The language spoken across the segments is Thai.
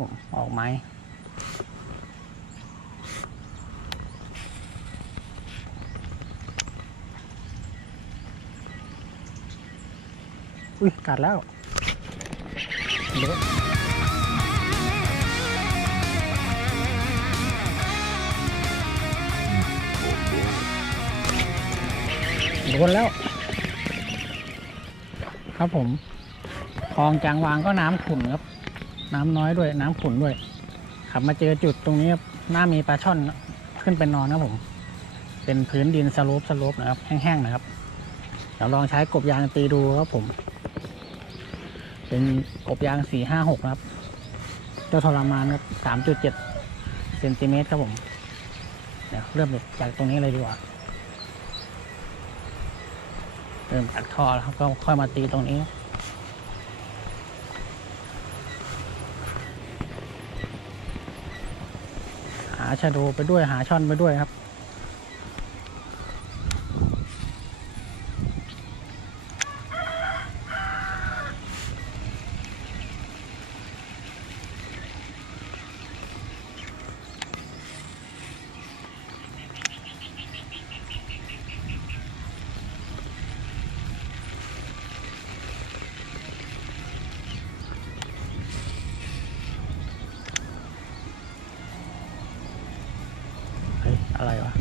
ผมออกไม้อุ้ยกัดแล้วเดี๋ยวโดนแล้ว ครับผมคลองจางวางก็น้ำขุ่นครับ น้ำน้อยด้วย น้ำขุ่นด้วยขับมาเจอจุดตรงนี้ครับน่ามีปลาช่อนขึ้นไปนอนนะผม เป็นพื้นดินสโลปสโลปนะครับ แห้งๆนะครับเดี๋ยวลองใช้กบยางตีดูครับผม เป็นกบยางสี่ห้าหกนะครับเจ้าทรมานครับสามจุดเจ็ดเซนติเมตรครับผม เดี๋ยวเริ่มจากตรงนี้เลยดีกว่าเริ่มจากท่อแล้วครับก็ค่อยมาตีตรงนี้าชะโดไปด้วยหาช่อนไปด้วยครับ อะไรวะ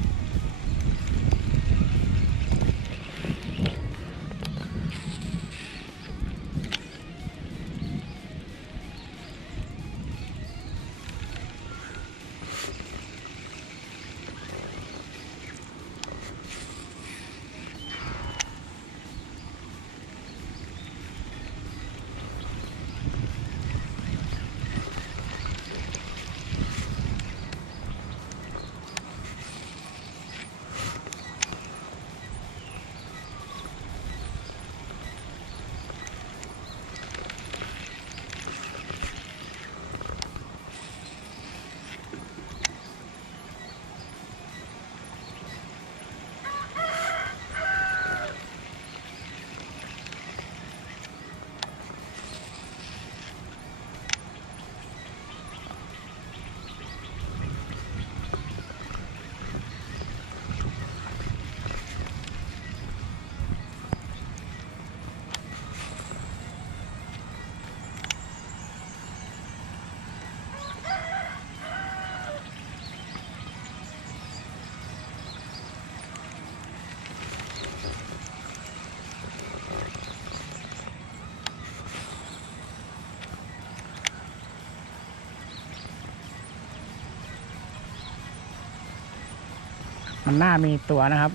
มันน่ามีตัวนะครับ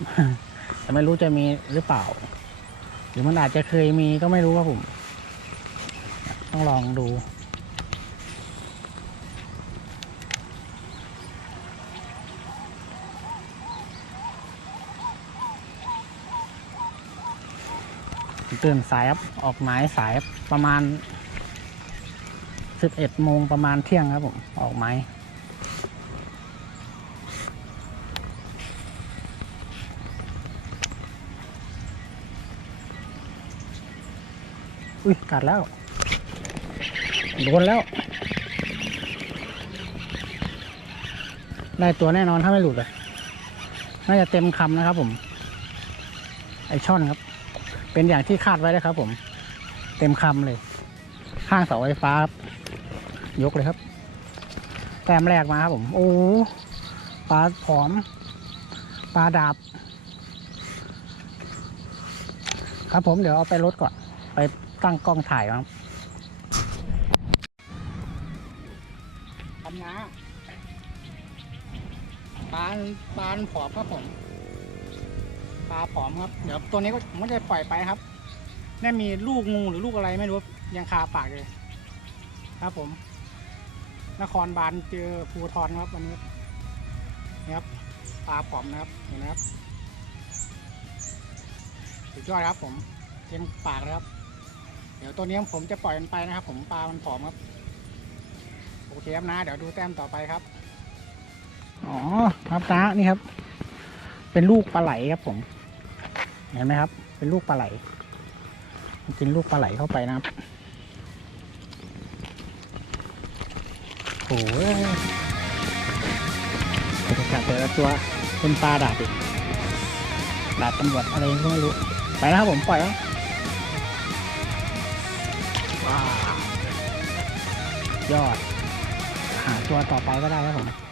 แต่ไม่รู้จะมีหรือเปล่า หรือมันอาจจะเคยมีก็ไม่รู้ครับผม ต้องลองดูตื่นสายครับ ออกหมายสายประมาณสิบเอ็ดโมงประมาณเที่ยงครับผม ออกหมาย อุ้ยกัดแล้ว โดนแล้ว ได้ตัวแน่นอนถ้าไม่หลุดเลยน่าจะเต็มคำนะครับผม ไอช่อนครับ เป็นอย่างที่คาดไว้เลยครับผม เต็มคำเลย ข้างเสาไฟฟ้าครับยกเลยครับ แต้มแรกมาครับผม โอ้ปลาผอม ปลาดาบ ครับผมเดี๋ยวเอาไปรถก่อน ไป ตั้งกล้องถ่ายครับทำนะปลาปลาผอมครับผม ปลาผอมครับ เดี๋ยวตัวนี้ก็ผมก็จะปล่อยไปครับนี่มีลูกงูหรือลูกอะไรไม่รู้ยังคาปากเลย ครับผม นครบาลเจอภูทรครับวันนี้นี่ครับปลาผอมนะครับเห็นไหมครับ สุดยอดครับผมเต็มปากเลยครับ เดี๋ยวตัวนี้ผมจะปล่อยมันไปนะครับ ผมปลามันผอมครับโอเคครับนะเดี๋ยวดูแต้มต่อไปครับอ๋อครับนะนี่ครับ เป็นลูกปลาไหลครับผม เห็นไหมครับ เป็นลูกปลาไหลกินลูกปลาไหลเข้าไปนะครับโอ้โหจะยากแต่ละตัวเป็นปลาดาบอีกดาบตำรวจอะไรก็ไม่รู้ ไปนะครับผม ปล่อยแล้ว ยอด หาตัวต่อไปก็ได้ครับผม